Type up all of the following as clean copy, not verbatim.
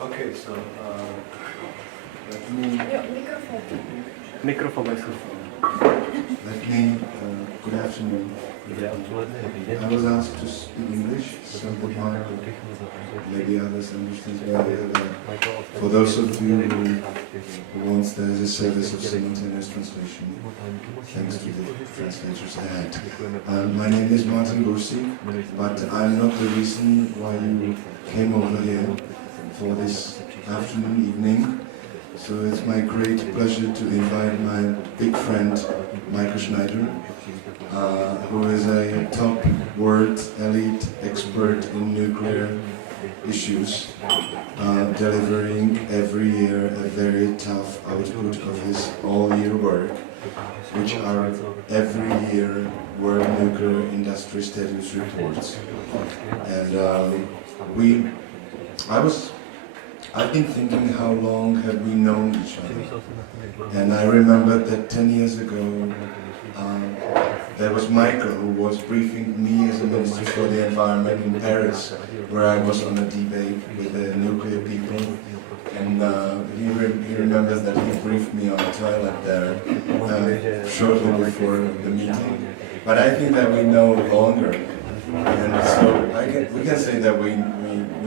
Okay, so let me. Microphone. Let me. Good afternoon. I was asked to speak English, so maybe others understand better. For those of you who wants there's a service of simultaneous translation, thanks to the translators ahead. My name is Martin Bursíkem, but I'm not the reason why you came over here for this afternoon, evening. So it's my great pleasure to invite my big friend, Michael Schneiderem, who is a top world elite expert in nuclear issues, delivering every year a very tough output of his all-year work, which are every year World Nuclear Industry Status reports. And I've been thinking how long have we known each other, and I remembered that 10 years ago there was Michael who was briefing me as a Minister for the Environment in Paris, where I was on a debate with the nuclear people, and he remembers that he briefed me on a toilet there shortly before the meeting. But I think that we know longer, and so we can say that we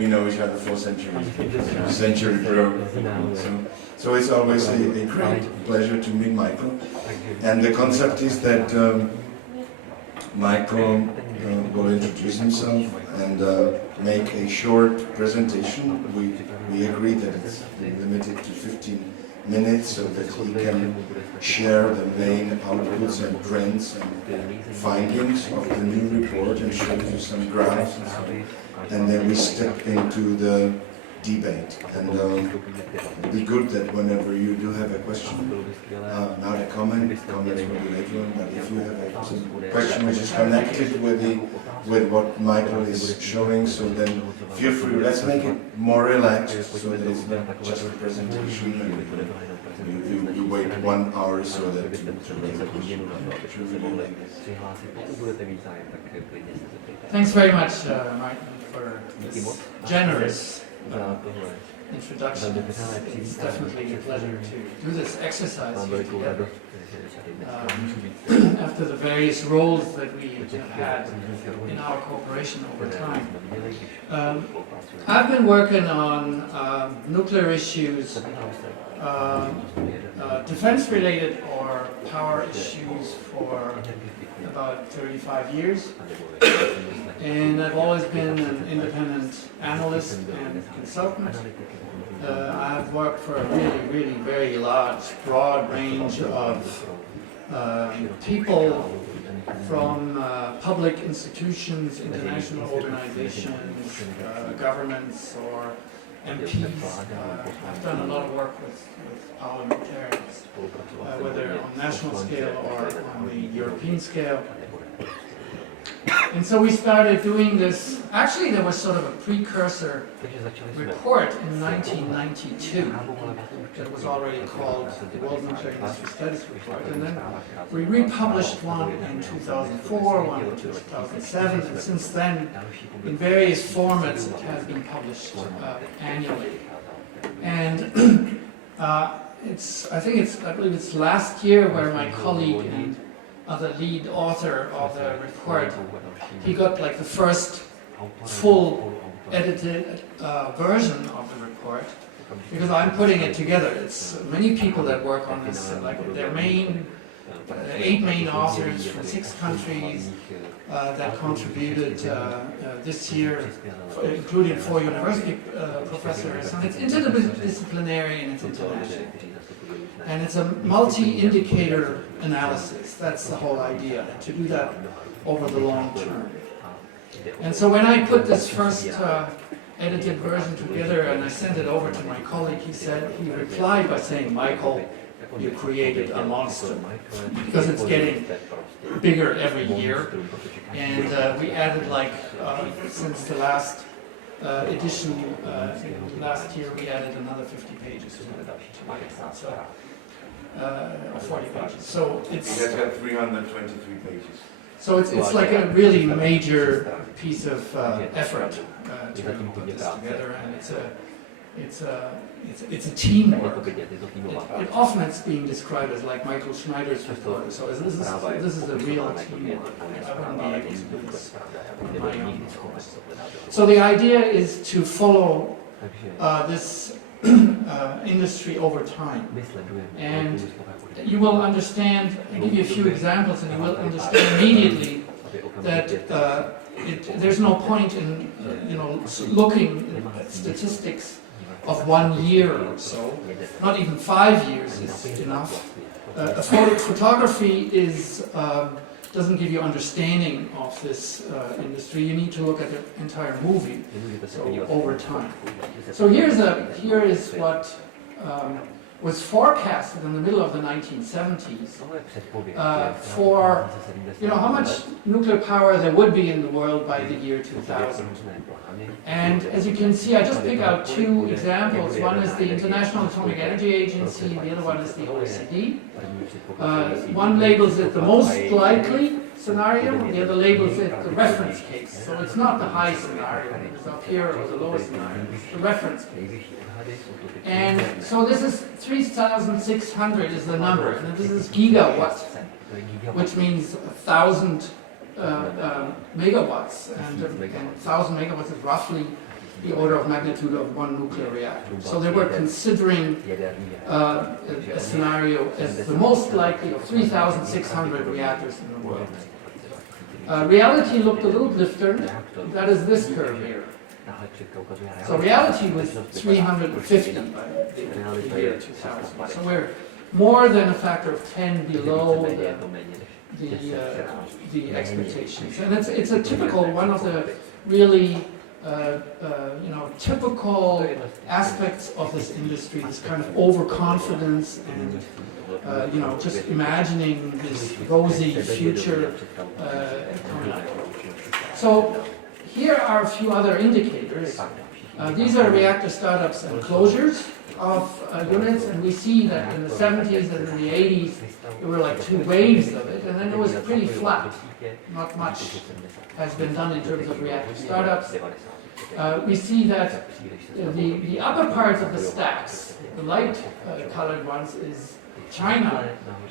know each other for century broke. So it's always a great pleasure to meet Michael. And the concept is that Michael will introduce himself and make a short presentation. We agreed that it's limited to 15 minutes so that he can share the main outputs and trends and findings of the new report and show you some graphs and so on. And then we step into the debate. And it'd be good that whenever you do have a question, not a comment, comments will be later on, but if you have a question which is connected with what Michael is showing, so then feel free. Let's make it more relaxed so that it's not just a presentation and you wait 1 hour so that Thanks very much, Martin, for this generous introduction. It's definitely a pleasure to do this exercise here together. After the various roles that we have had in our cooperation over time. I've been working on nuclear issues, defense-related or power issues for about 35 years. And I've always been an independent analyst and consultant. I've worked for a really very large, broad range of people from public institutions, international organizations, governments, or MPs. I've done a lot of work with parliamentarians, whether on national scale or on the European scale. And so we started doing this. Actually, there was sort of a precursor report in 1992 that was already called the World Nuclear Industry Status Report. And then we republished one in 2004, one in 2007, and since then, in various formats, it has been published annually. And I believe it's last year where my colleague and the lead author of the report, he got like the first full edited version of the report, because I'm putting it together. It's many people that work on this, like their main 8 main authors from 6 countries that contributed this year, including 4 university professors. And it's interdisciplinary and it's international. And it's a multi-indicator analysis. That's the whole idea, to do that over the long term. And so when I put this first edited version together and I sent it over to my colleague, he replied by saying, "Michael, you created a monster," because it's getting bigger every year. And we added since the last edition, last year we added another 50 pages to it. So, 40 pages. So it has got 323 pages. So it's like a really major piece of effort to put this together, and it's a teamwork. It often it's being described as like Michael Schneider's report. So this is a real teamwork. I wouldn't be able to do this on my own, of course. So the idea is to follow this industry over time, and you will understand. I'll give you a few examples, and you will understand immediately that there's no point in looking at statistics of 1 year or so. Not even 5 years is enough. Photography doesn't give you understanding of this industry. You need to look at the entire movie, so over time. So here is what was forecasted in the middle of the 1970s for how much nuclear power there would be in the world by the year 2000. And as you can see, I just pick out two examples. One is the International Atomic Energy Agency, and the other one is the OECD. One labels it the most likely scenario, and the other labels it the reference case. So it's not the high scenario, it's up here, or the low scenario, it's the reference case. And so this is 3,600 is the number, and this is gigawatt, which means 1,000 megawatts, and 1,000 megawatts is roughly the order of magnitude of one nuclear reactor. So they were considering a scenario as the most likely of 3,600 reactors in the world. Reality looked a little different. That is this curve here. So reality was 350 by the year 2000. So we're more than a factor of 10 below the expectations. And it's a typical, one of the really typical aspects of this industry, this kind of overconfidence and just imagining this rosy future coming up. So here are a few other indicators. These are reactor startups and closures of units, and we see that in the 70s and in the 80s there were like two waves of it, and then it was pretty flat. Not much has been done in terms of reactor startups. We see that the upper parts of the stacks, the light colored ones, is China,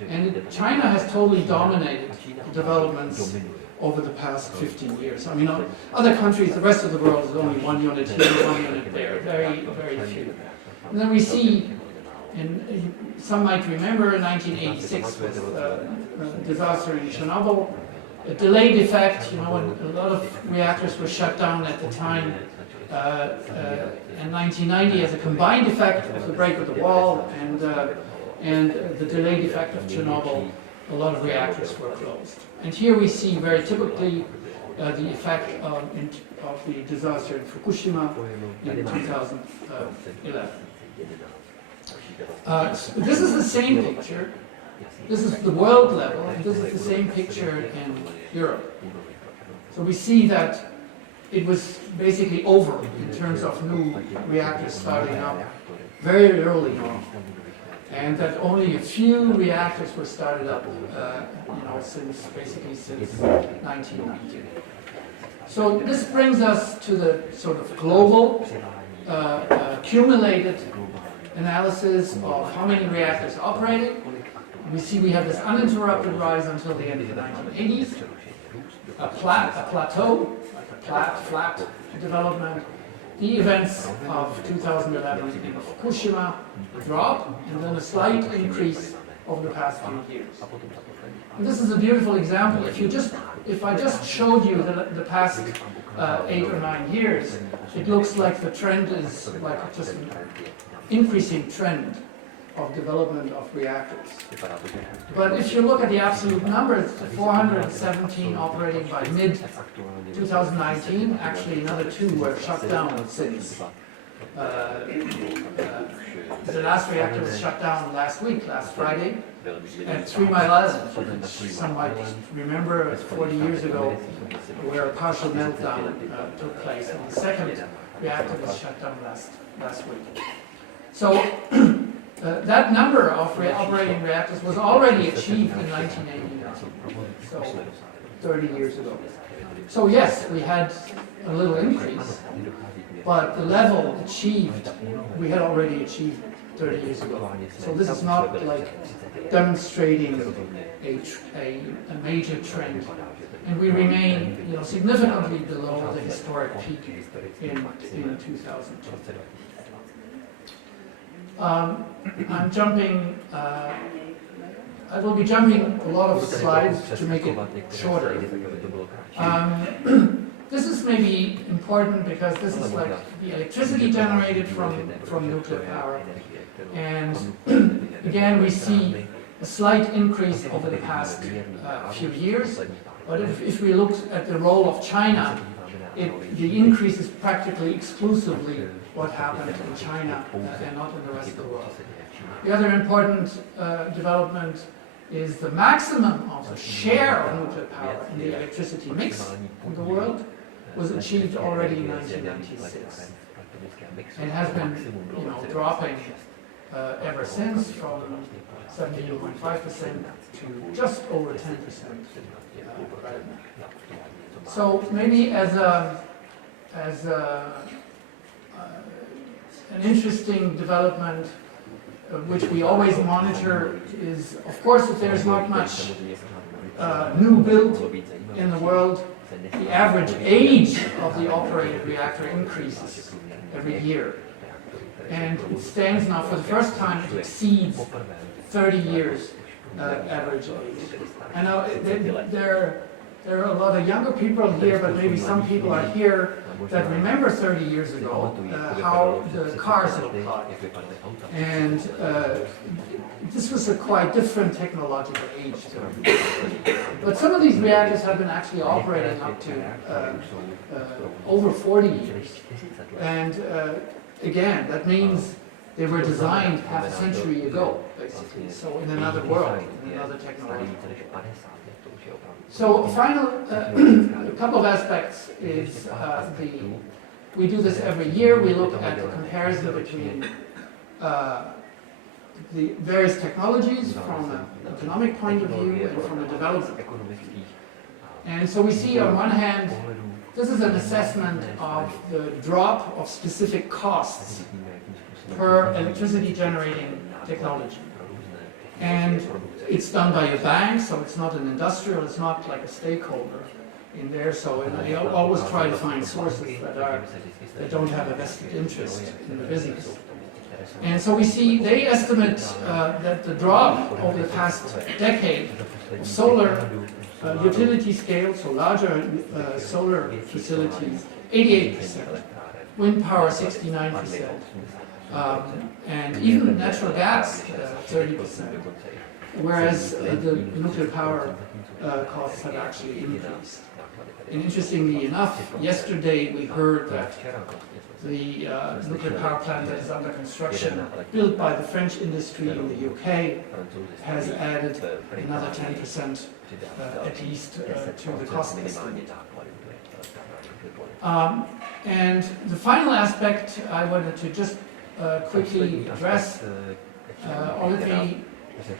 and China has totally dominated the developments over the past 15 years. I mean, other countries, the rest of the world is only one unit here, one unit there, very, very few. And then we see, and some might remember, 1986 was a disaster in Chernobyl, a delayed effect, when a lot of reactors were shut down at the time, and 1990 as a combined effect of the break of the wall and the delayed effect of Chernobyl, a lot of reactors were closed. And here we see very typically the effect of the disaster in Fukushima in 2011. This is the same picture. This is the world level, and this is the same picture in Europe. So we see that it was basically over in terms of new reactors starting up very early on, and that only a few reactors were started up, since 1990. So this brings us to the sort of global, accumulated analysis of how many reactors are operating. We see we have this uninterrupted rise until the end of the 1980s, a plateau, flat development. The events of 2011 in Fukushima drop, and then a slight increase over the past few years. And this is a beautiful example. If I just showed you the past 8 or 9 years, it looks like the trend is like just an increasing trend of development of reactors. But if you look at the absolute numbers, 417 operating by mid-2019, actually another 2 were shut down since. The last reactor was shut down last Friday, at 3 Mile Island, which some might remember 40 years ago, where a partial meltdown took place, and the second reactor was shut down last week. So that number of operating reactors was already achieved in 1989. So 30 years ago. So yes, we had a little increase, but the level achieved, we had already achieved 30 years ago. So this is not like demonstrating a major trend. And we remain, significantly below the historic peak in 2002. I'm jumping, I will be jumping a lot of slides to make it shorter. This is maybe important because this is like the electricity generated from nuclear power. And again, we see a slight increase over the past few years. But if we look at the role of China, the increase is practically exclusively what happened in China and not in the rest of the world. The other important development is the maximum of the share of nuclear power in the electricity mix in the world was achieved already in 1996. And has been dropping ever since from 17.5% to just over 10%. So maybe as an interesting development which we always monitor is, of course, if there's not much new build in the world, the average age of the operated reactor increases every year. And it stands now, for the first time, it exceeds 30 years average age. I know there are a lot of younger people here, but maybe some people are here that remember 30 years ago how the cars looked like. And this was a quite different technological age. But some of these reactors have been actually operating up to over 40 years. And again, that means they were designed half a century ago, basically, so in another world, in another technology. So final, a couple of aspects is we do this every year. We look at the comparison between the various technologies from an economic point of view and from a development. And so we see on one hand, this is an assessment of the drop of specific costs per electricity generating technology. And it's done by a bank, so it's not an industrial, it's not like a stakeholder in there. So I always try to find sources that don't have a vested interest in the business. And so we see, they estimate that the drop over the past decade of solar utility scale, so larger solar facilities, 88%, wind power 69%, and even natural gas 30%, whereas the nuclear power costs have actually increased. And interestingly enough, yesterday we heard that the nuclear power plant that is under construction, built by the French industry in the UK, has added another 10% at least to the cost estimate. And the final aspect I wanted to just quickly address, or let me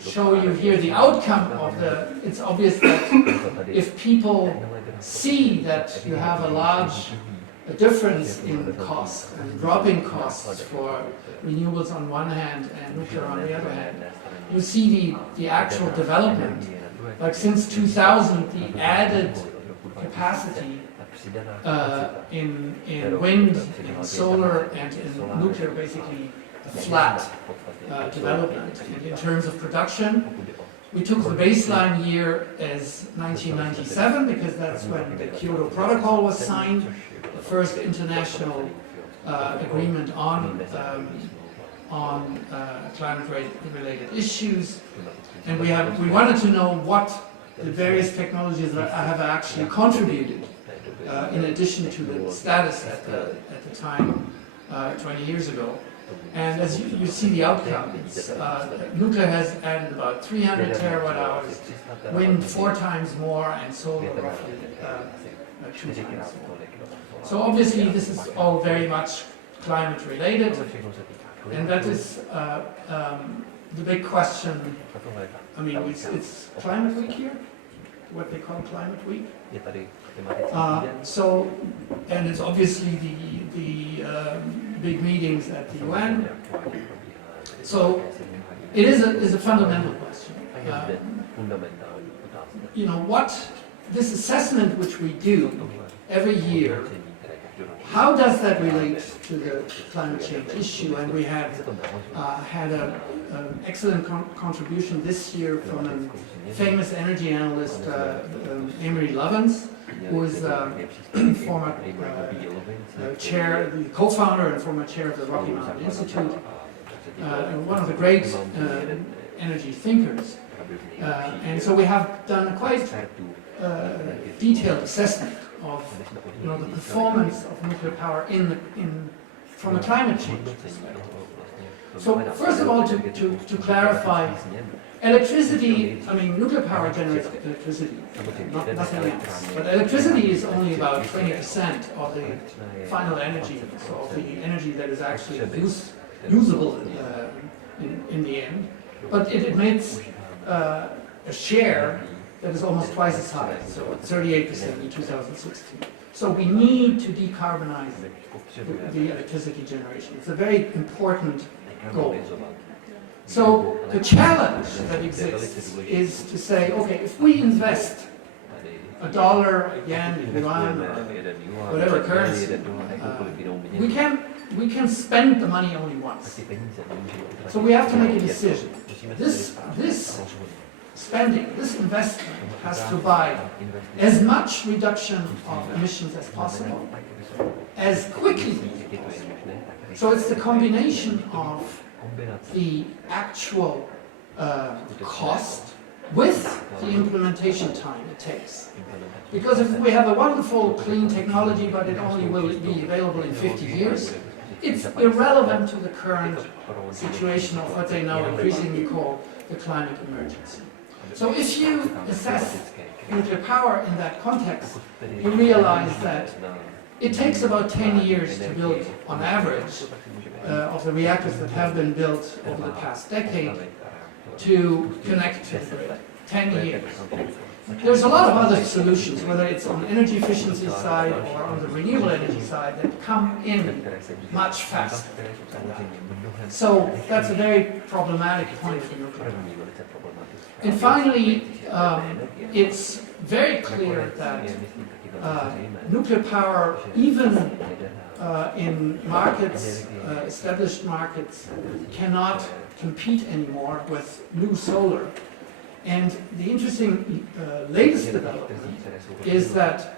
show you here the outcome of it's obvious that if people see that you have a large difference in cost and dropping costs for renewables on one hand and nuclear on the other hand, you see the actual development. Like since 2000, the added capacity in wind, in solar, and in nuclear, basically a flat development. And in terms of production, we took the baseline year as 1997 because that's when the Kyoto Protocol was signed, the first international agreement on climate-related issues. And we wanted to know what the various technologies that have actually contributed in addition to the status at the time 20 years ago. And as you see the outcome, nuclear has added about 300 terawatt hours, wind 4 times more, and solar roughly 2 times more. So obviously this is all very much climate related, and that is the big question. I mean, it's climate week here? what they call Climate Week. Je tady klimatický týden. So, and it's obviously the big meetings at the UN. So, it is a fundamental question. You know, what this assessment which we do every year, how does that relate to the climate change issue? And we have had an excellent contribution this year from a famous energy analyst, Heinrich-Böll-Stiftung, who is former chair, the co-founder and former chair of the Rocky Mountain Institute, and one of the great energy thinkers. And so we have done a quite detailed assessment of the performance of nuclear power from a climate change perspective. So first of all, to clarify, electricity, I mean nuclear power generates electricity, nothing else. But electricity is only about 20% of the final energy, so of the energy that is actually usable in the end. But it emits a share that is almost twice as high, so 38% in 2016. So we need to decarbonize the electricity generation. It's a very important goal. So the challenge that exists is to say, okay, if we invest $1, yen, yuan, or whatever currency, we can spend the money only once. So we have to make a decision. This spending, this investment has to buy as much reduction of emissions as possible, as quickly as possible. So it's the combination of the actual cost with the implementation time it takes. Because if we have a wonderful clean technology but it only will be available in 50 years, it's irrelevant to the current situation of what they now increasingly call the climate emergency. So if you assess nuclear power in that context, you realize that it takes about 10 years to build, on average, of the reactors that have been built over the past decade to connect to the grid. 10 years. There's a lot of other solutions, whether it's on the energy efficiency side or on the renewable energy side, that come in much faster. So that's a very problematic point for nuclear power. And finally, it's very clear that nuclear power, even in markets, established markets, cannot compete anymore with new solar. And the interesting latest development is that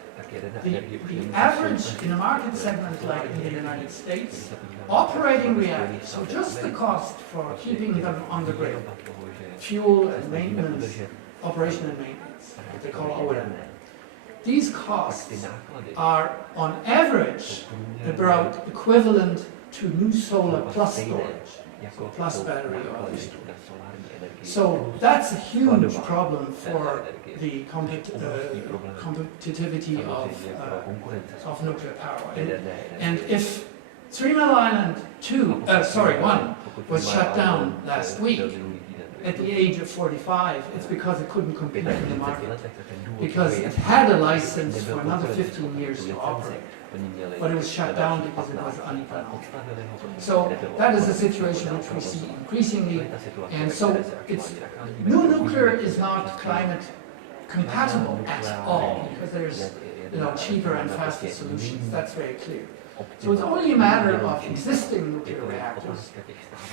the average in a market segment like in the United States, operating reactors, so just the cost for keeping them on the grid, fuel and maintenance, operation and maintenance, what they call O&M. These costs are on average about equivalent to new solar plus storage, so plus battery or other storage. So that's a huge problem for the competitivity of nuclear power. And if 3 Mile Island 1 was shut down last week at the age of 45, it's because it couldn't compete in the market. Because it had a license for another 15 years to operate. But it was shut down because it was uneconomic. So that is a situation which we see increasingly. And so new nuclear is not climate compatible at all, because there's cheaper and faster solutions. That's very clear. So it's only a matter of existing nuclear reactors.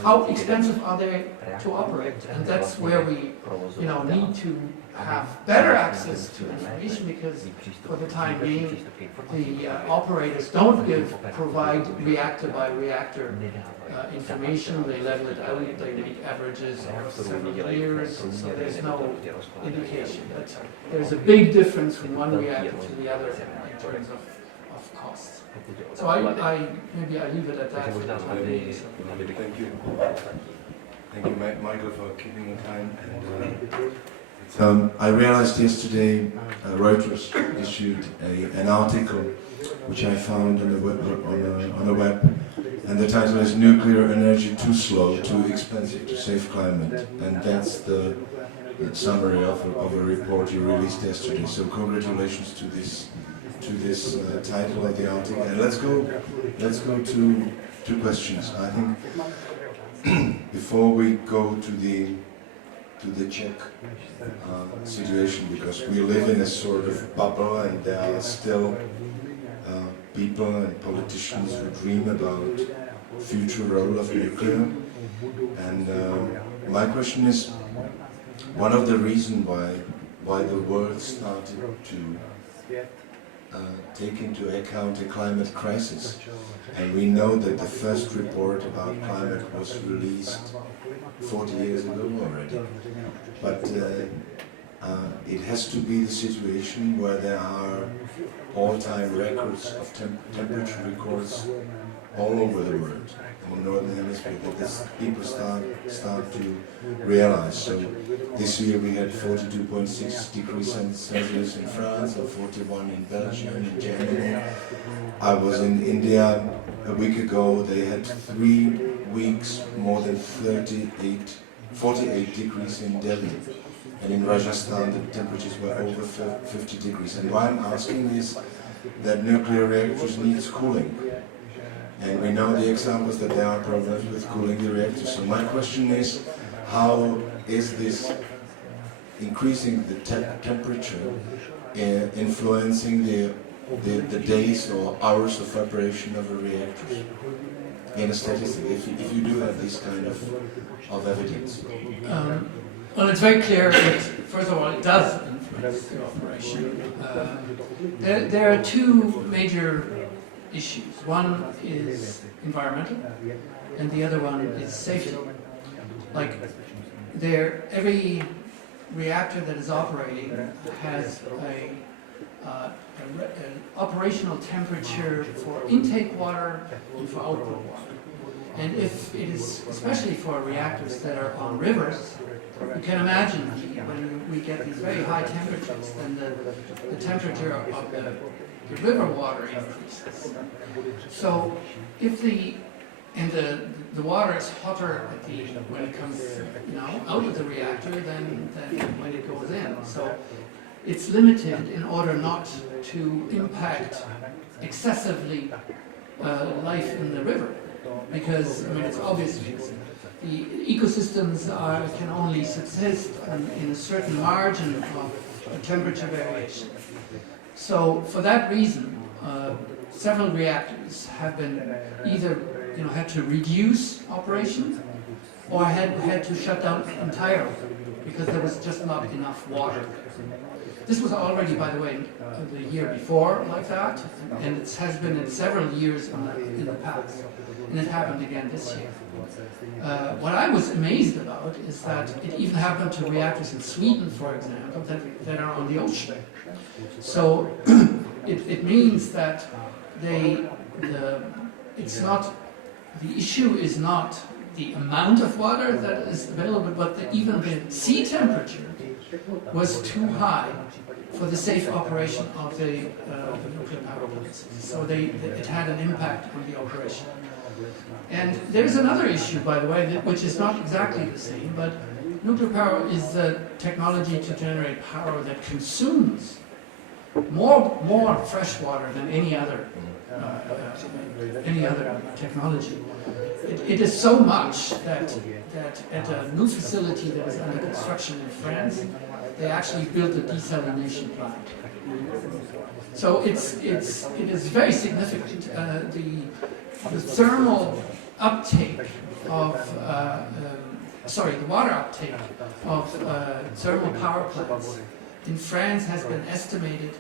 How expensive are they to operate? And that's where we need to have better access to information, because for the time being, the operators don't provide reactor by reactor information. They level it out, they make averages of several years, so there's no indication. But there's a big difference from one reactor to the other in terms of costs. So maybe I leave it at that for the time being. Thank you. Thank you, Michael, for keeping the time. And, I realized yesterday Reuters issued an article which I found on the web, and the title is "Nuclear Energy Too Slow, Too Expensive to Save Climate," and that's the summary of a report you released yesterday. So congratulations to this title of the article. And let's go to questions. I think before we go to the Czech situation, because we live in a sort of bubble, and there are still people and politicians who dream about future role of nuclear. And my question is, one of the reasons why the world started to take into account the climate crisis, and we know that the first report about climate was released 40 years ago already, but it has to be the situation where there are all-time records of temperature records all over the world, in the northern hemisphere, that this people start to realize. So this year we had 42.6 degrees Celsius in France, and 41 in Belgium, in Germany. I was in India a week ago. They had 3 weeks more than 48 degrees in Delhi. And in Rajasthan the temperatures were over 50 degrees. And why I'm asking is that nuclear reactors need cooling. And we know the examples that there are problems with cooling the reactors. So my question is, how is this increasing the temperature influencing the days or hours of operation of a reactor in a statistic, if you do have this kind of evidence? Well, it's very clear that, first of all, it does influence the operation. There are two major issues. One is environmental, and the other one is safety. Like, every reactor that is operating has an operational temperature for intake water and for output water. And if it is, especially for reactors that are on rivers, you can imagine when we get these very high temperatures, then the temperature of the river water increases. So if the water is hotter when it comes out of the reactor than when it goes in. So it's limited in order not to impact excessively life in the river, because it's obvious the ecosystems can only subsist in a certain margin of temperature variation. So for that reason, several reactors have been either had to reduce operations or had to shut down entirely because there was just not enough water. This was already, by the way, the year before like that, and it has been in several years in the past, and it happened again this year. What I was amazed about is that it even happened to reactors in Sweden, for example, that are on the ocean. So it means that the issue is not the amount of water that is available, but even the sea temperature was too high for the safe operation of the nuclear power plants. So it had an impact on the operation. And there's another issue, by the way, which is not exactly the same, but nuclear power is the technology to generate power that consumes more fresh water than any other technology. It is so much that at a new facility that is under construction in France, they actually built a desalination plant. So it is very significant. The thermal uptake of the water uptake of thermal power plants in France has been estimated.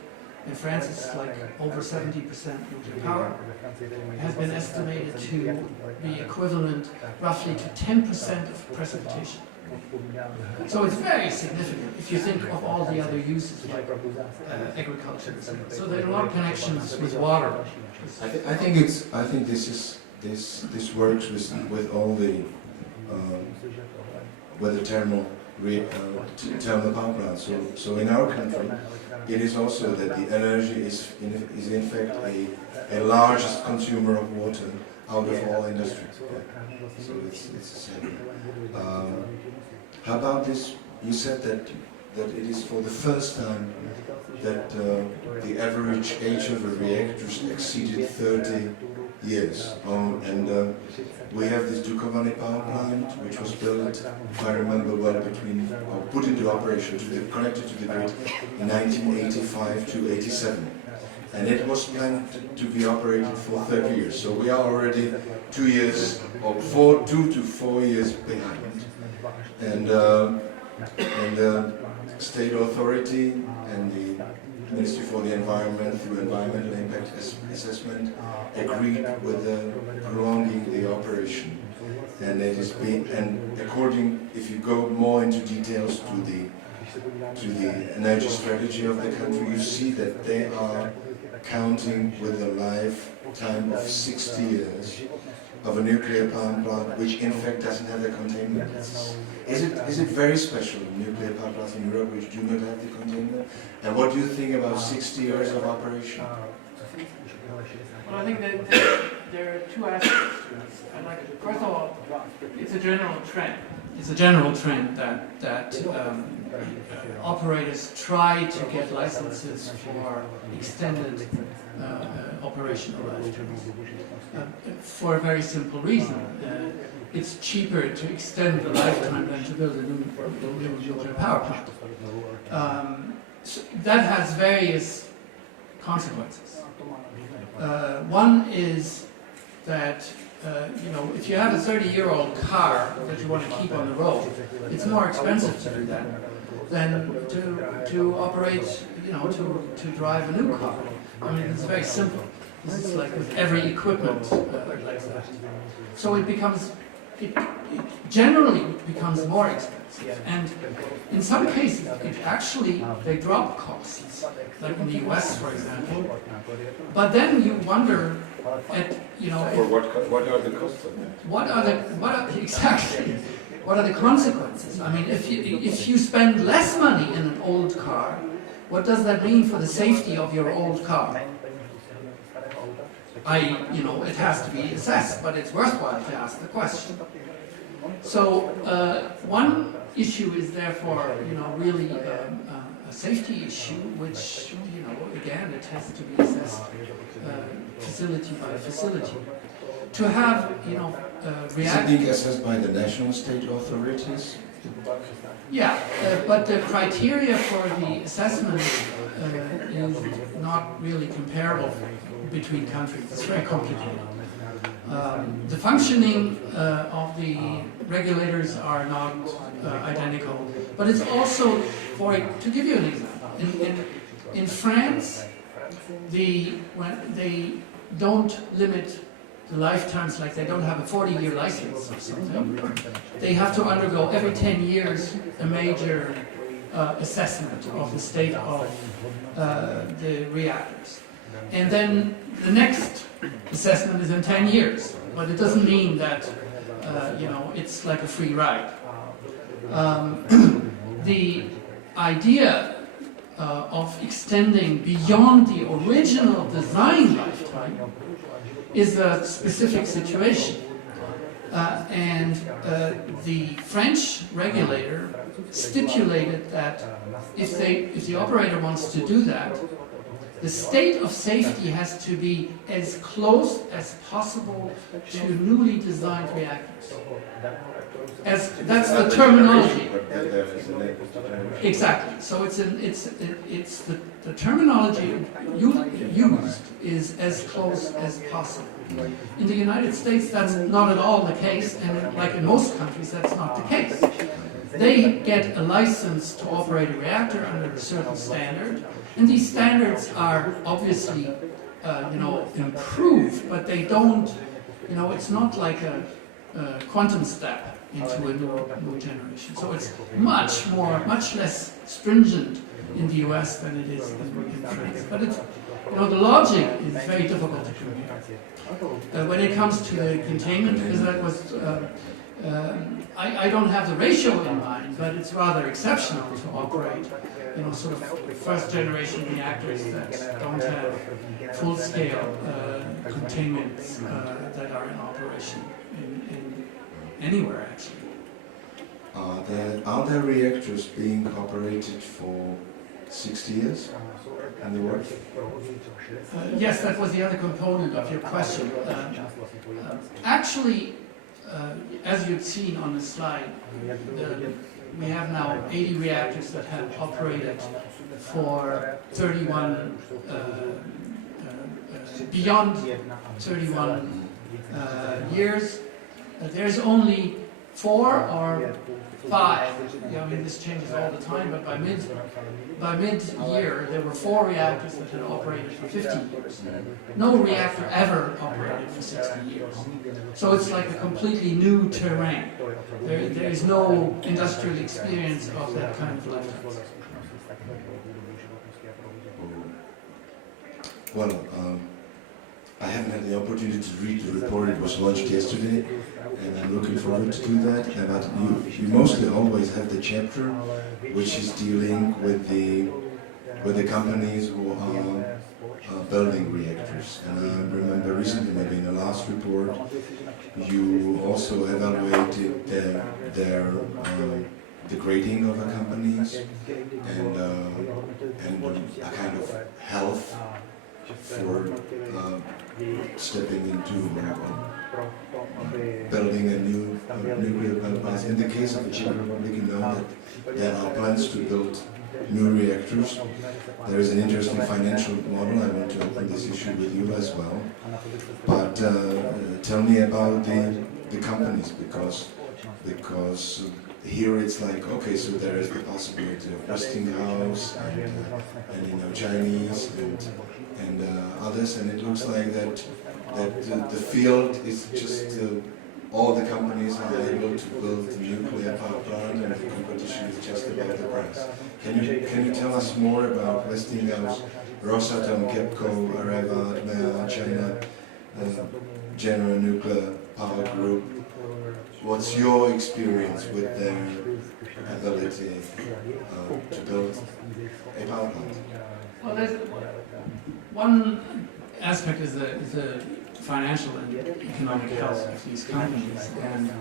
In France, it's like over 70% nuclear power. It has been estimated to be equivalent roughly to 10% of precipitation. So it's very significant if you think of all the other uses like agriculture. So there are a lot of connections with water. I think this works with all the thermal power plants. So in our country, it is also that the energy is in fact a largest consumer of water out of all industries. So it's the same. How about this you said that it is for the first time that the average age of a reactor exceeded 30 years. We have this Dukovany power plant, which was built, if I remember well, or put into operation, connected to the grid in 1985 to 87. And it was planned to be operated for 30 years. So we are already 2 years, or 2 to 4 years behind. And the state authority and the Ministry for the Environment, through environmental impact assessment, agreed with prolonging the operation. And it is according, if you go more into details to the energy strategy of the country, you see that they are counting with a lifetime of 60 years of a nuclear power plant, which in fact doesn't have the containment. Is it very special, nuclear power plants in Europe which do not have the containment? And what do you think about 60 years of operation? Well, I think that there are two aspects to it. First of all, it's a general trend. It's a general trend that operators try to get licenses for extended operational lifetimes. For a very simple reason. It's cheaper to extend the lifetime than to build a new nuclear power plant. So that has various consequences. One is that if you have a 30-year-old car that you want to keep on the road, it's more expensive to do that than to operate, to drive a new car. I mean, it's very simple. This is like with every equipment like that. So it generally becomes more expensive. And in some cases, they drop costs, like in the US, for example. But then you wonder at, what are the costs of that? Exactly. What are the consequences? I mean, if you spend less money in an old car, what does that mean for the safety of your old car? It has to be assessed, but it's worthwhile to ask the question. So one issue is therefore, really a safety issue, which, again, it has to be assessed facility by facility. To have, Is it being assessed by the national state authorities? Yeah, but the criteria for the assessment is not really comparable between countries. It's very complicated. The functioning of the regulators are not identical, but it's also, to give you an example, in France, when they don't limit the lifetimes, like they don't have a 40-year license or something. They have to undergo every 10 years a major assessment of the state of the reactors. And then the next assessment is in 10 years, but it doesn't mean that it's like a free ride. The idea of extending beyond the original design lifetime is a specific situation. And the French regulator stipulated that if the operator wants to do that, the state of safety has to be as close as possible to newly designed reactors. That's the terminology. Exactly. So it's the terminology used is as close as possible. In the United States, that's not at all the case, and like in most countries, that's not the case. They get a license to operate a reactor under a certain standard, and these standards are obviously, improved, but they don't, it's not like a quantum step into a new generation. So it's much less stringent in the US than it is in France. But it's, the logic is very difficult to compare. When it comes to the containment, because that was, I don't have the ratio in mind, but it's rather exceptional to operate, sort of first generation reactors that don't have full scale containments that are in operation in anywhere actually. Are there reactors being operated for 60 years in the world? Yes, that was the other component of your question. Actually, as you've seen on the slide, we have now 80 reactors that have operated for 31, beyond 31 years. There's only 4 or 5. Yeah, I mean, this changes all the time, but by mid-year, there were 4 reactors that had operated for 50 years. No reactor ever operated for 60 years. So it's like a completely new terrain. There is no industrial experience of that kind of lifetimes. Well, I haven't had the opportunity to read the report. It was launched yesterday, and I'm looking forward to do that. But you mostly always have the chapter which is dealing with the companies who are building reactors. And I remember recently, maybe in the last report, you also evaluated the grading of the companies and a kind of health for stepping into building a new nuclear power plant. In the case of the Czech Republic, you know that there are plans to build new reactors. There is an interesting financial model. I want to open this issue with you as well. But tell me about the companies, because here it's like, okay, so there is the possibility of Westinghouse and Chinese and others, and it looks like that the field is just all the companies are able to build a nuclear power plant, and the competition is just about the price. Can you tell us more about Westinghouse, Rosatom, KEPCO, Areva, Atmea, China, General Nuclear Power Group? What's your experience with their ability to build a power plant? Well, there's one aspect is the financial and economic health of these companies, and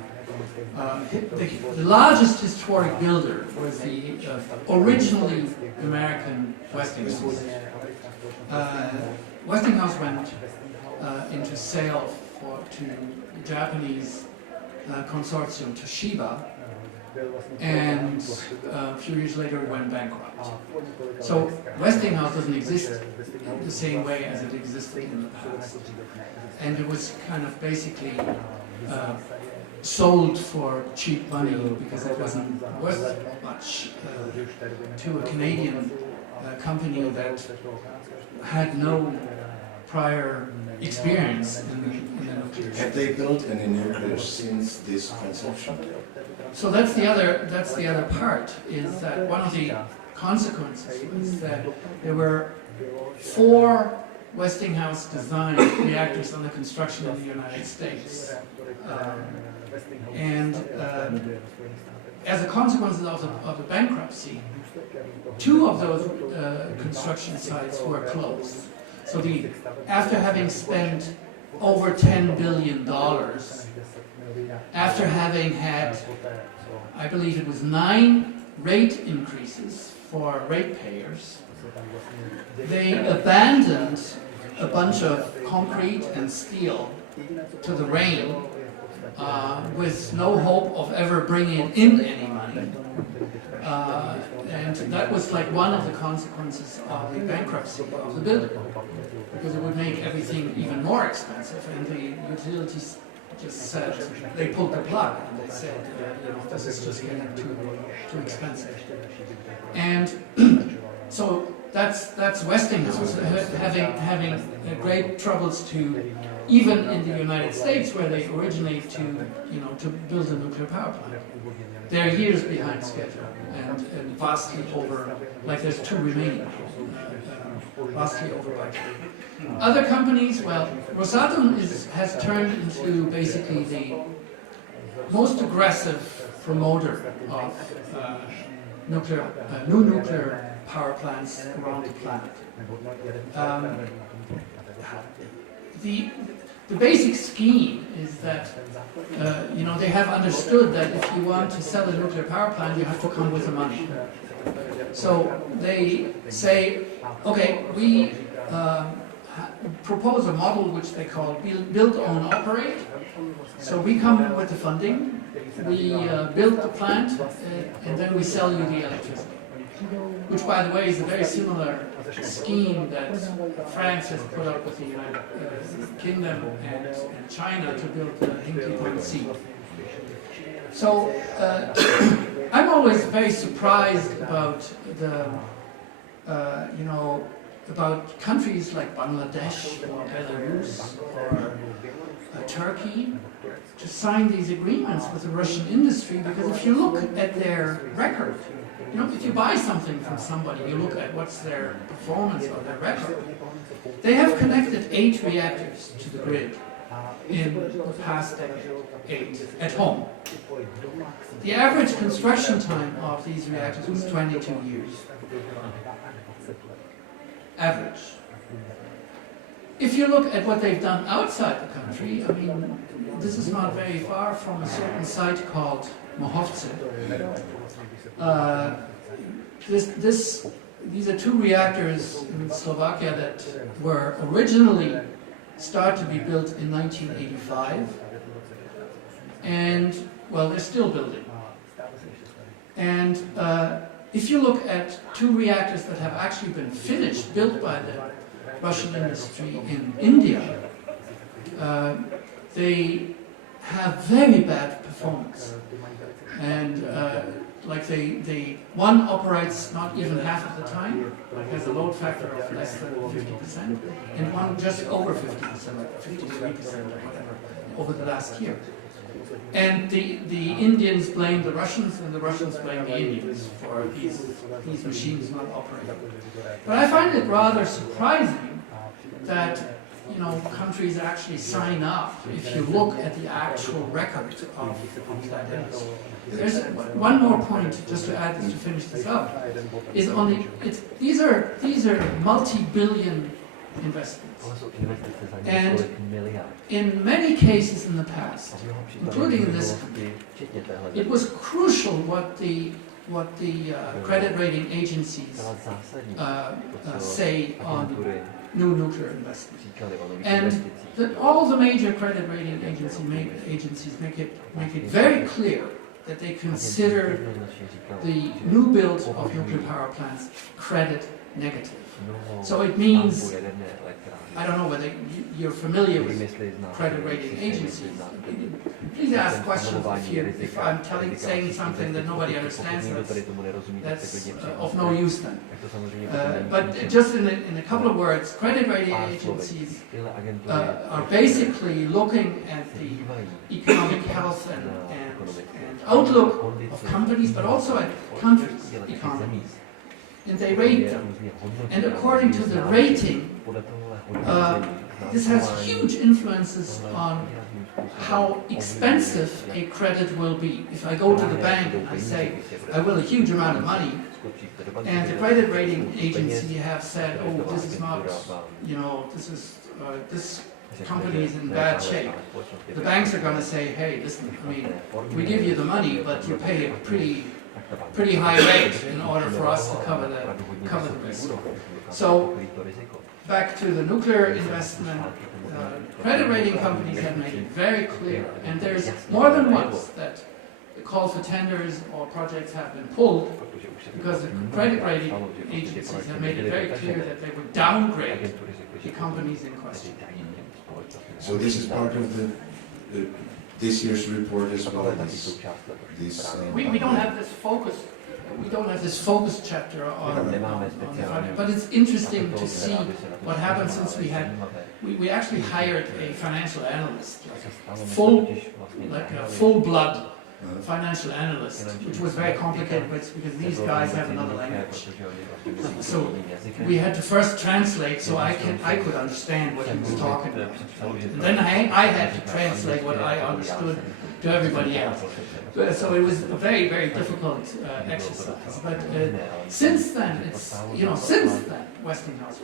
the largest historic builder was the originally American Westinghouse. Westinghouse went into sale to the Japanese consortium Toshiba, and a few years later it went bankrupt. So Westinghouse doesn't exist the same way as it existed in the past. And it was kind of basically sold for cheap money because it wasn't worth much to a Canadian company that had no prior experience in the nuclear. Have they built any nuclear since this conception? So that's the other part, is that one of the consequences was that there were 4 Westinghouse designed reactors under construction in the United States. As a consequence of the bankruptcy, 2 of those construction sites were closed. So after having spent over $10 billion, after having had, I believe it was 9 rate increases for ratepayers, they abandoned a bunch of concrete and steel to the rain with no hope of ever bringing in any money. And that was like one of the consequences of the bankruptcy of the builder, because it would make everything even more expensive, and the utilities just said, they pulled the plug and they said, this is just getting too expensive. And so that's Westinghouse having great troubles to, even in the United States where they originate to build a nuclear power plant. They're years behind schedule and vastly over, like there's 2 remaining, vastly over budget. Other companies, well, Rosatom has turned into basically the most aggressive promoter of new nuclear power plants around the planet. the basic scheme is that they have understood that if you want to sell a nuclear power plant, you have to come with the money. So they say, okay, we propose a model which they call build, own, operate. So we come with the funding, we build the plant, and then we sell you the electricity. Which, by the way, is a very similar scheme that France has put up with the United Kingdom and China to build the Hinkley Point C. So I'm always very surprised about about countries like Bangladesh or Belarus or Turkey to sign these agreements with the Russian industry, because if you look at their record, if you buy something from somebody, you look at what's their performance or their record. They have connected 8 reactors to the grid in the past decade, 8 at home. The average construction time of these reactors was 22 years. Average. If you look at what they've done outside the country, I mean, this is not very far from a certain site called Mohovce. These are 2 reactors in Slovakia that were originally started to be built in 1985, and well, they're still building. And if you look at 2 reactors that have actually been finished, built by the Russian industry in India, they have very bad performance. And like one operates not even half of the time, like has a load factor of less than 50%, and one just over 50%, 53% or whatever, over the last year. And the Indians blame the Russians, and the Russians blame the Indians for these machines not operating. But I find it rather surprising that countries actually sign up if you look at the actual record of that industry. There's one more point, just to add this, to finish this up, is these are multi-billion investments. And in many cases in the past, including in this country, it was crucial what the credit rating agencies say on new nuclear investment. And all the major credit rating agencies make it very clear that they consider the new build of nuclear power plants credit negative. So it means, I don't know whether you're familiar with credit rating agencies. Please ask questions if I'm saying something that nobody understands. That's of no use then. But just in a couple of words, credit rating agencies are basically looking at the economic health and outlook of companies, but also at countries' economies. And they rate them. And according to the rating, this has huge influences on how expensive a credit will be. If I go to the bank and I say, I will a huge amount of money, and the credit rating agency have said, oh, this is not, this company is in bad shape. The banks are going to say, hey, listen, we give you the money, but you pay a pretty high rate in order for us to cover the risk. So, back to the nuclear investment, credit rating companies have made it very clear, and there's more than once that the call for tenders or projects have been pulled because the credit rating agencies have made it very clear that they would downgrade the companies in question. So this is part of this year's report as well. We don't have this focus. We don't have this focus chapter on the funding, but it's interesting to see what happened since we actually hired a financial analyst, like a full-blood financial analyst, which was very complicated because these guys have another language. So we had to first translate so I could understand what he was talking about. And then I had to translate what I understood to everybody else. So it was a very, very difficult exercise. But since then, Westinghouse,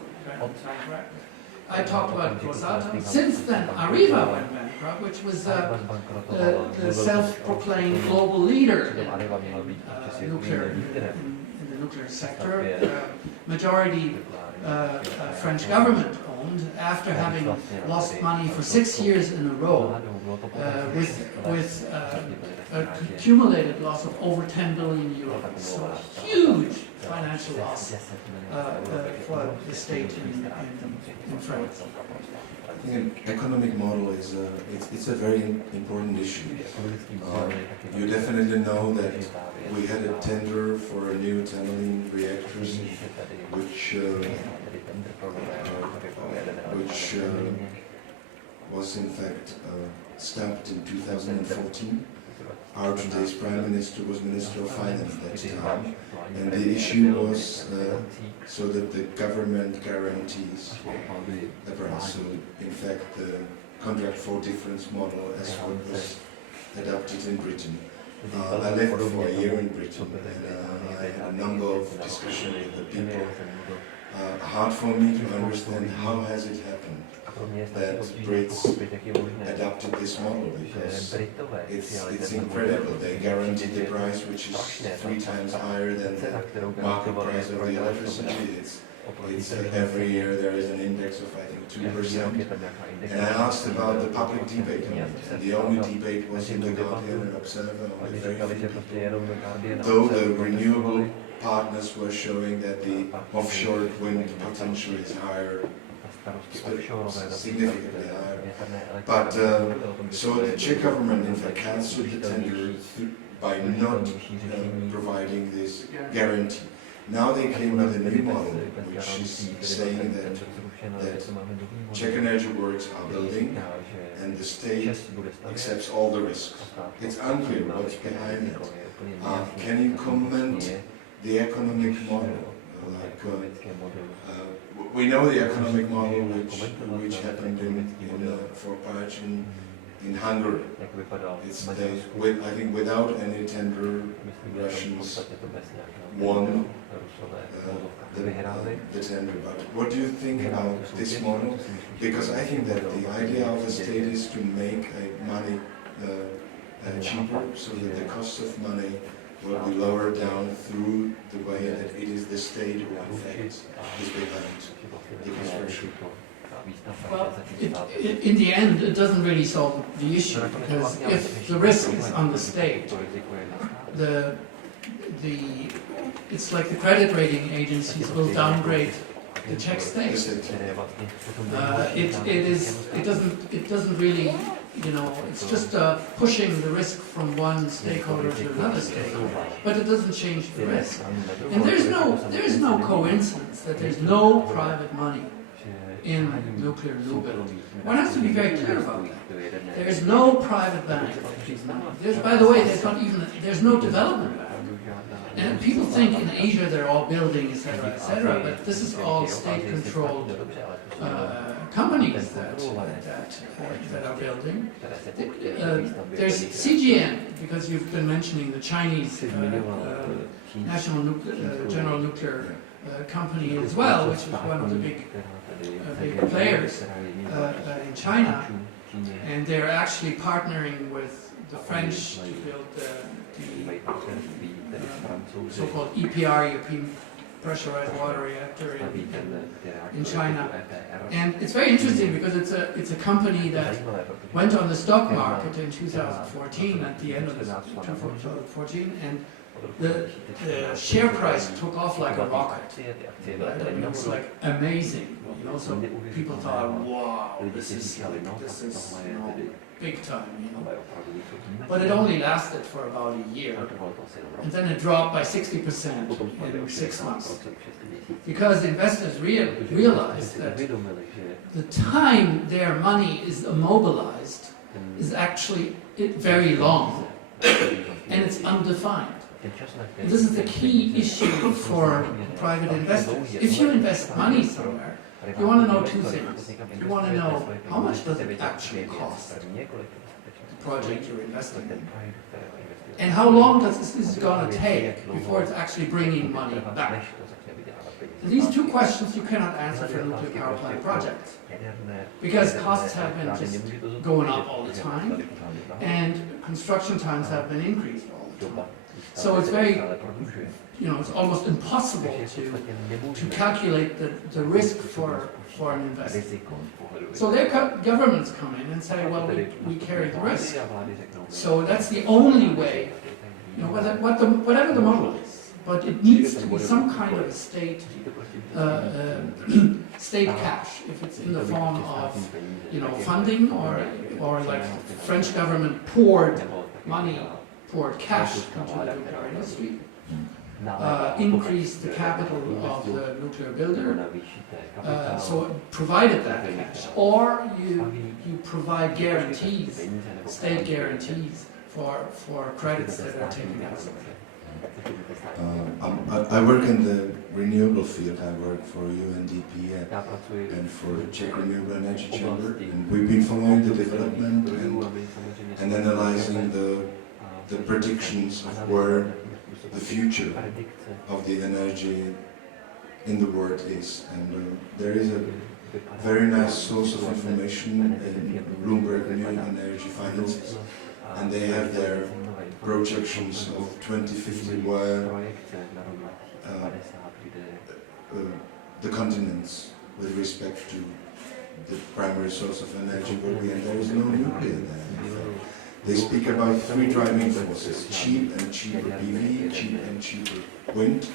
I talked about Rosatom. Since then, Arriva went bankrupt, which was the self-proclaimed global leader in the nuclear sector. Majority French government owned, after having lost money for 6 years in a row, with a accumulated loss of over 10 billion euros. So a huge financial loss for the state in France. I think an economic model is it's a very important issue. You definitely know that we had a tender for a new tunneling reactors, which was in fact stopped in 2014. Our today's Prime Minister was Minister of Finance at that time, and the issue was so that the government guarantees the price. So in fact the contract for difference model as what was adopted in Britain. I lived for a year in Britain, and I had a number of discussions with the people. Hard for me to understand how has it happened that Brits adopted this model, because it's incredible. They guarantee the price which is 3 times higher than the market price of the electricity. It's every year there is an index of I think 2%. And I asked about the public debate on it, and the only debate was in the Guardian and Observer, only very few people. Though the renewable partners were showing that the offshore wind potential is higher, significantly higher. But so the Czech government in fact cancelled the tender by not providing this guarantee. Now they came with a new model, which is saying that Czech Energy Works are building, and the state accepts all the risks. It's unclear what's behind it. Can you comment the economic model? We know the economic model which happened for Page in Hungary. It's I think without any tender, Russians won the tender. But what do you think about this model? Because I think that the idea of the state is to make money cheaper, so that the cost of money will be lowered down through the way that it is the state who in fact is behind the construction. Well, in the end, it doesn't really solve the issue, because if the risk is on the state, it's like the credit rating agencies will downgrade the Czech state. It doesn't really, it's just pushing the risk from one stakeholder to another stakeholder, but it doesn't change the risk. And there's no coincidence that there's no private money in nuclear new build. One has to be very clear about that. There's no private bank. By the way, there's no development bank. And people think in Asia they're all building, etc., but this is all state-controlled companies that are building. There's CGN, because you've been mentioning the Chinese National General Nuclear Company as well, which is one of the big players in China, and they're actually partnering with the French to build the so-called EPR, European Pressurized Water Reactor in China. And it's very interesting because it's a company that went on the stock market in 2014, at the end of 2014, and the share price took off like a rocket. It was like amazing, so people thought, wow, this is big time, But it only lasted for about a year, and then it dropped by 60% in 6 months, because investors realized that the time their money is immobilized is actually very long, and it's undefined. And this is the key issue for private investors. If you invest money somewhere, you want to know 2 things. You want to know how much does it actually cost, the project you're investing in, and how long this is going to take before it's actually bringing money back. And these two questions you cannot answer for nuclear power plant projects, because costs have been just going up all the time, and construction times have been increased all the time. So it's very, it's almost impossible to calculate the risk for an investor. So their governments come in and say, well, we carry the risk. So that's the only way, whatever the model is, but it needs to be some kind of a state cash, if it's in the form of, funding or like the French government poured cash into the nuclear industry, increased the capital of the nuclear builder, so it provided that cash, or you provide guarantees, state guarantees for credits that are taken out. I work in the renewable field. I work for UNDP and for the Czech Renewable Energy Chamber, and we've been following the development and analyzing the predictions of where the future of the energy in the world is. And there is a very nice source of information in Bloomberg New Energy Finances, and they have their projections of 2050 where the continents with respect to the primary source of energy will be, and there is no nuclear there. They speak about three driving forces: cheap and cheaper PV, cheap and cheaper wind,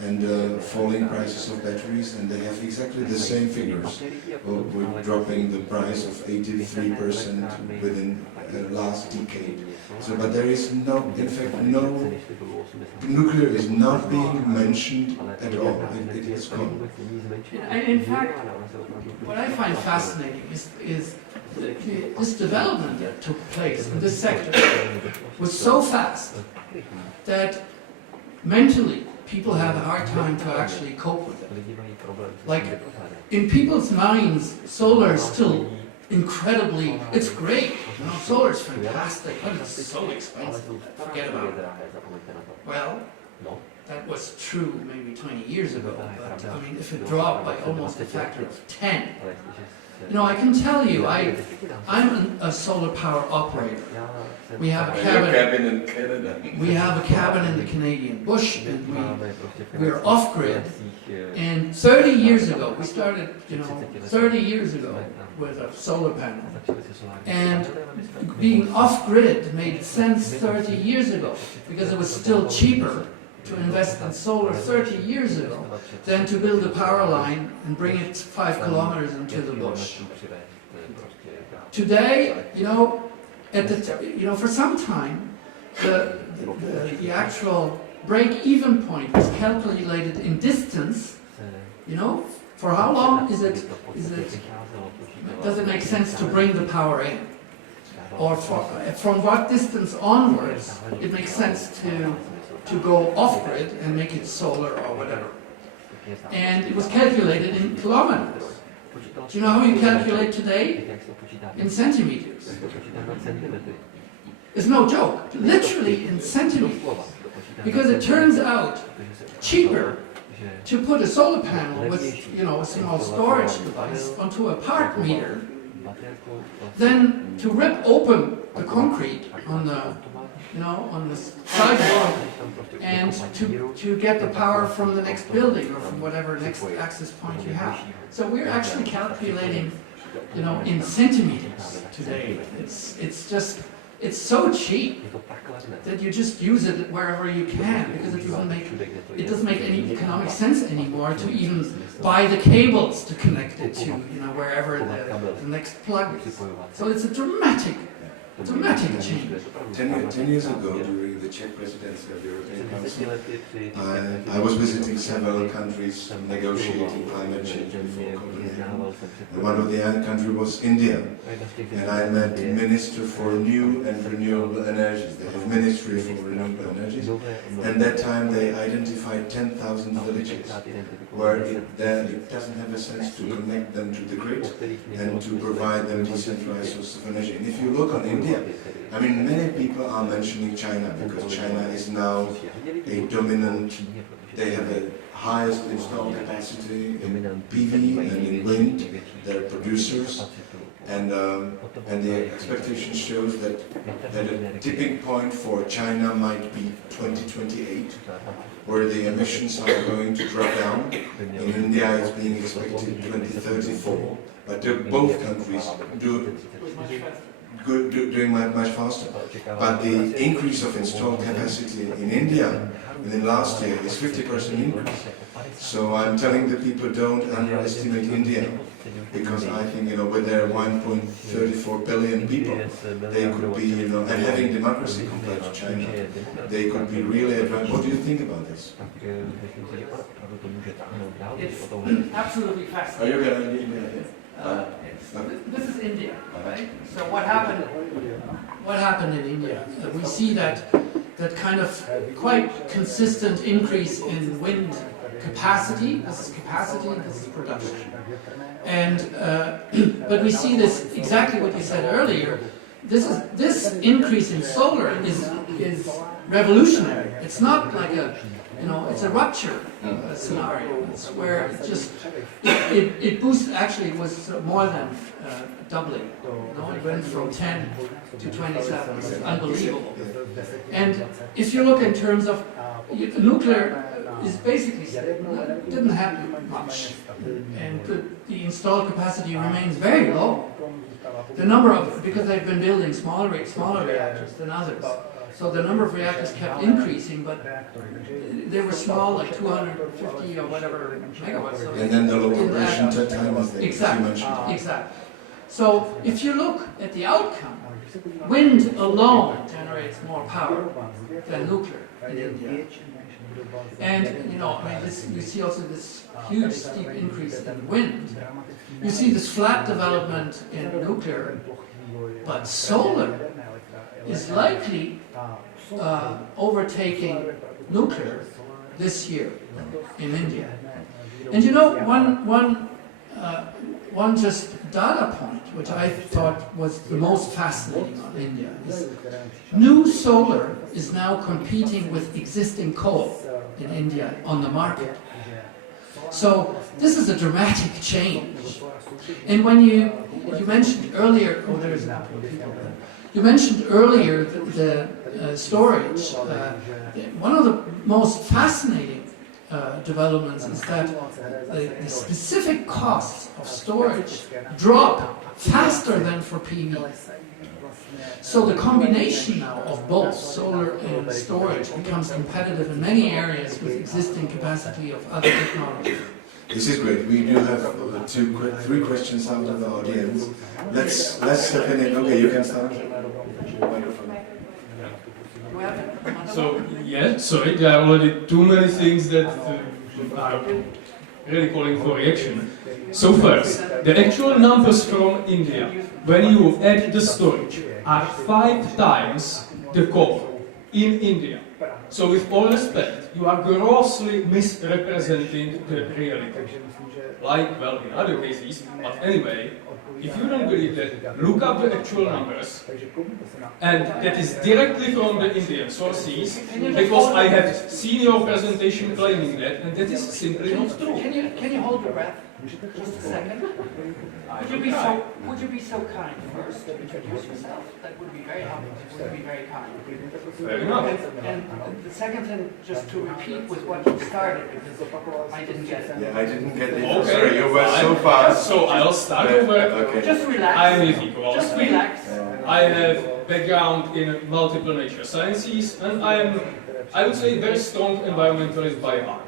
and falling prices of batteries, and they have exactly the same figures. We're dropping the price of 83% within the last decade. So, but there is in fact, nuclear is not being mentioned at all. It is gone. In fact, what I find fascinating is this development that took place in this sector was so fast that mentally people have a hard time to actually cope with it. Like, in people's minds, solar is still incredibly, it's great, solar is fantastic, but it's so expensive, forget about it. Well, that was true maybe 20 years ago, but I mean, if it dropped by almost a factor of 10, I can tell you, I'm a solar power operator. We have a cabin in Canada. We have a cabin in the Canadian bush, and we're off-grid. And 30 years ago, we started, 30 years ago with a solar panel. And being off-grid made sense 30 years ago, because it was still cheaper to invest in solar 30 years ago than to build a power line and bring it 5 kilometers into the bush. Today, for some time, the actual break-even point was calculated in distance. For how long does it make sense to bring the power in? Or from what distance onwards it makes sense to go off-grid and make it solar or whatever. And it was calculated in kilometers. Do you know how you calculate today? In centimeters. It's no joke. Literally in centimeters. Because it turns out cheaper to put a solar panel with, a small storage device onto a park meter than to rip open the concrete on the sidewalk and to get the power from the next building or from whatever next access point you have. So we're actually calculating, in centimeters today. It's so cheap that you just use it wherever you can, because it doesn't make any economic sense anymore to even buy the cables to connect it to, wherever the next plug is. So it's a dramatic change. 10 years ago, during the Czech presidency of the European Council, I was visiting several countries negotiating climate change before Copenhagen. And one of the other countries was India. And I met the Minister for New and Renewable Energies. They have Ministry for Renewable Energies. And that time they identified 10,000 villages where it doesn't have a sense to connect them to the grid and to provide them decentralized source of energy. And if you look on India, I mean, many people are mentioning China because China is now a dominant, they have a highest installed capacity in PV and in wind. They're producers, and the expectation shows that a tipping point for China might be 2028, where the emissions are going to drop down. In India, it's being expected 2034, but both countries doing much faster. But the increase of installed capacity in India within last year is 50% increase. So I'm telling the people, don't underestimate India, because I think, with their 1.34 billion people, they could be, and having democracy compared to China, they could be really advanced. What do you think about this? It's absolutely fascinating. Are you going to This is India, right? So what happened in India? We see that kind of quite consistent increase in wind capacity. This is capacity, this is production. And but we see this exactly what you said earlier. This increase in solar is revolutionary. It's not like it's a rupture scenario. It's where it boosted. Actually, it was more than doubling. It went from 10 to 27. It's unbelievable. And if you look in terms of nuclear, is basically didn't happen much, and the installed capacity remains very low. The number of, because they've been building smaller reactors than others. So the number of reactors kept increasing, but they were small, like 250 or whatever megawatts. So and then the low operation time is there. Exactly. So if you look at the outcome, wind alone generates more power than nuclear in India. And you see also this huge steep increase in wind. You see this flat development in nuclear, but solar is likely overtaking nuclear this year in India. And one just data point, which I thought was the most fascinating on India, is new solar is now competing with existing coal in India on the market. So this is a dramatic change. And when you mentioned earlier, you mentioned earlier the storage. One of the most fascinating developments is that the specific costs of storage drop faster than for PV. So the combination now of both solar and storage becomes competitive in many areas with existing capacity of other technologies. This is great. We do have three questions out of the audience. Let's step in. Okay, you can start. Sorry, there are already too many things that are really calling for reaction. So first, the actual numbers from India, when you add the storage, are 5 times the coal in India. So with all respect, you are grossly misrepresenting the reality. Like, well, in other cases, but anyway, if you don't believe that, look up the actual numbers, and that is directly from the Indian sources, because I have seen your presentation claiming that, and that is simply not true. Can you hold your breath just a second? Would you be so kind first to introduce yourself? That would be very helpful. It would be very kind. Fair enough. And the second thing, just to repeat with what you started, because I didn't get it. Yeah, I didn't get it. Okay. Sorry, you were so fast. So I'll start over. Okay. Just relax. I am with equal. Just relax. I have background in multiple nature sciences, and I would say, very strong environmentalist by heart.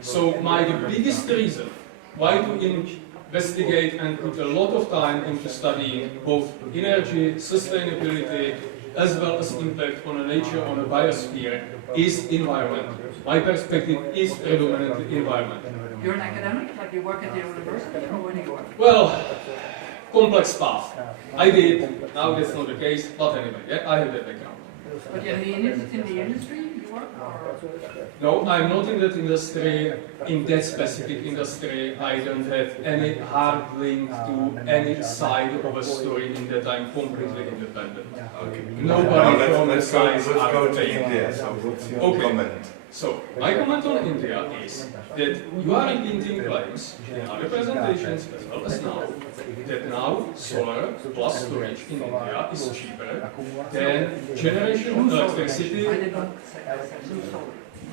So the biggest reason why to investigate and put a lot of time into studying both energy, sustainability, as well as impact on nature, on the biosphere, is environment. My perspective is predominantly environment. You're an academic? Like you work at the university, or where do you work? Well, complex path. I did, now that's not the case, but anyway, yeah, I have that background. But in the industry you work, or? No, I'm not in that industry, in that specific industry. I don't have any hard link to any side of a story in that I'm completely independent. Okay. Nobody Now from the sides let's go to paying. India. So what's your Okay. comment? So, my comment on India is that you are repeating claims in other presentations as well as now, that now solar plus storage in India is cheaper than generation of electricity.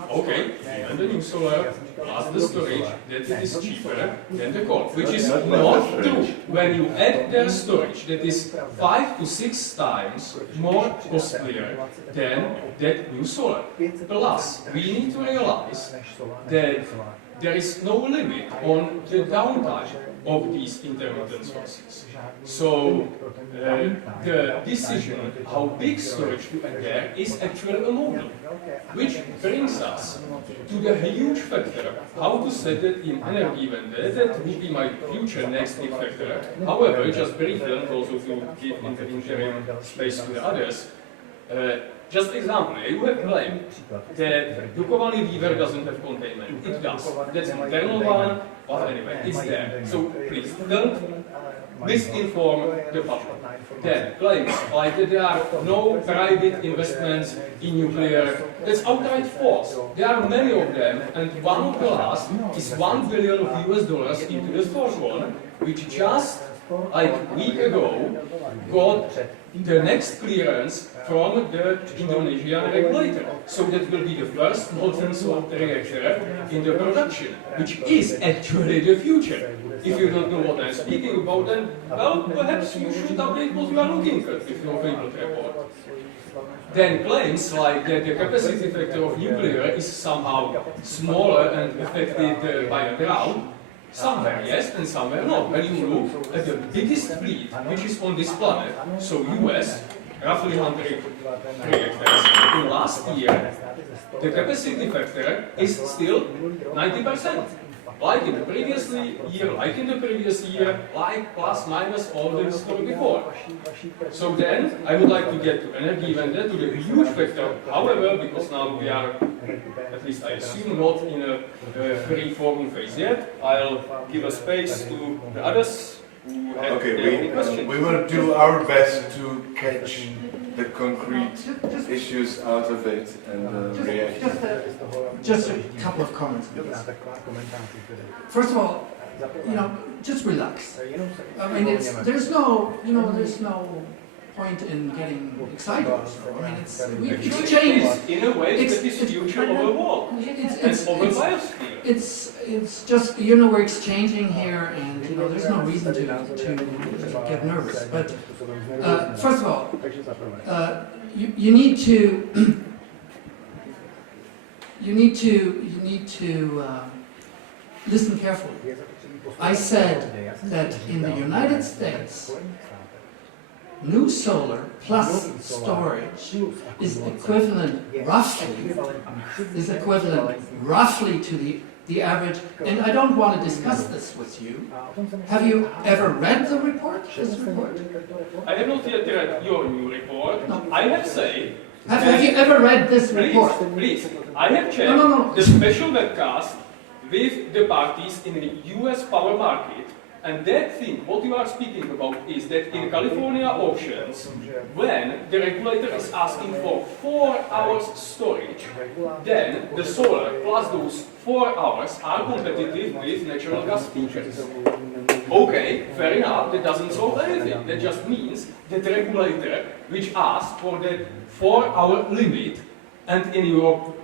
Okay, even the new solar plus the storage, that it is cheaper than the coal, which is not true. When you add their storage, that is 5 to 6 times more costlier than that new solar. Plus, we need to realize that there is no limit on the downtime of these intermittent sources. So, the decision how big storage to add there is actually a model, which brings us to the huge factor, how to set it in energy vendor. That will be my future next big factor. However, just briefly, and also to give in the interim space to the others, just example, you have claimed that Dukovany Weaver doesn't have containment. It does. That's an internal one, but anyway, it's there. So please don't misinform the public. Then claims like that there are no private investments in nuclear. That's outright false. There are many of them, and one of the last is $1 billion US into the storage one, which just like a week ago got the next clearance from the Indonesian regulator. So that will be the first molten salt reactor in the production, which is actually the future. If you don't know what I'm speaking about, then, well, perhaps you should update what you are looking at if you're able to report. Then claims like that the capacity factor of nuclear is somehow smaller and affected by a drought. Somewhere yes and somewhere not. When you look at the biggest fleet which is on this planet, so US, roughly 100 reactors, in last year, the capacity factor is still 90%. Like in the previous year, like in the previous year, like plus minus all the history before. So then, I would like to get to energy vendor, to the huge factor. However, because now we are, at least I assume, not in a free-forming phase yet, I'll give a space to the others who have their own questions. We will do our best to catch the concrete issues out of it and react. Just a couple of comments. First of all, just relax. I mean, there's no point in getting excited. I mean, it's changed. In a way, it's the future of the world. It's just we're exchanging here, and there's no reason to get nervous. But first of all, you need to listen carefully. I said that in the United States, new solar plus storage is equivalent roughly to the average. And I don't want to discuss this with you. Have you ever read the report? This report? I have not yet read your new report. No. I have said. Have you ever read this report? Please. I have checked the special webcast with the parties in the US power market. And that thing, what you are speaking about, is that in California auctions, when the regulator is asking for 4 hours storage, then the solar plus those 4 hours are competitive with natural gas futures. Okay, fair enough, that doesn't solve anything. That just means that the regulator, which asked for that 4-hour limit, and in Europe,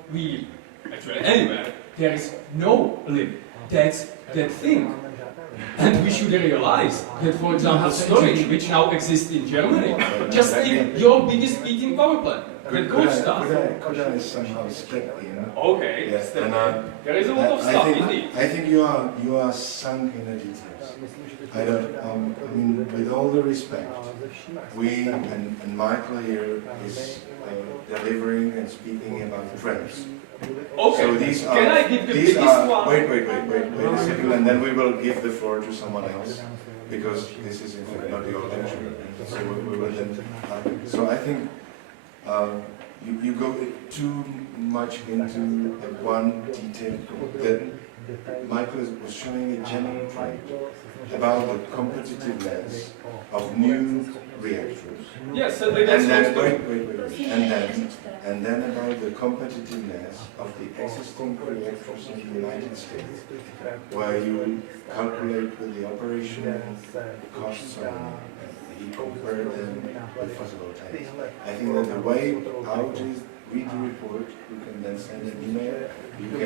actually anywhere, there is no limit. That's that thing. And we should realize that, for example, storage, which now exists in Germany, just take your biggest heating power plant. That goes stuff. Could I somehow step in? Okay, Yes, step and, in. There is a lot of stuff, indeed. I think you are sunk in the details. I mean, with all the respect, we and Michael here is delivering and speaking about trends. Okay, so these are, can I give the biggest one? Wait a second, and then we will give the floor to someone else, because this is in fact not your lecture. So we will then. So I think you go too much into one detail. That Michael was showing a general trend about the competitiveness of new reactors. Yes, certainly that's And then, wait. and then about the competitiveness of the existing reactors in the United States, where you calculate with the operational costs and you compare them with photovoltaics. I think that the way out is read the report, you can then send an email, you can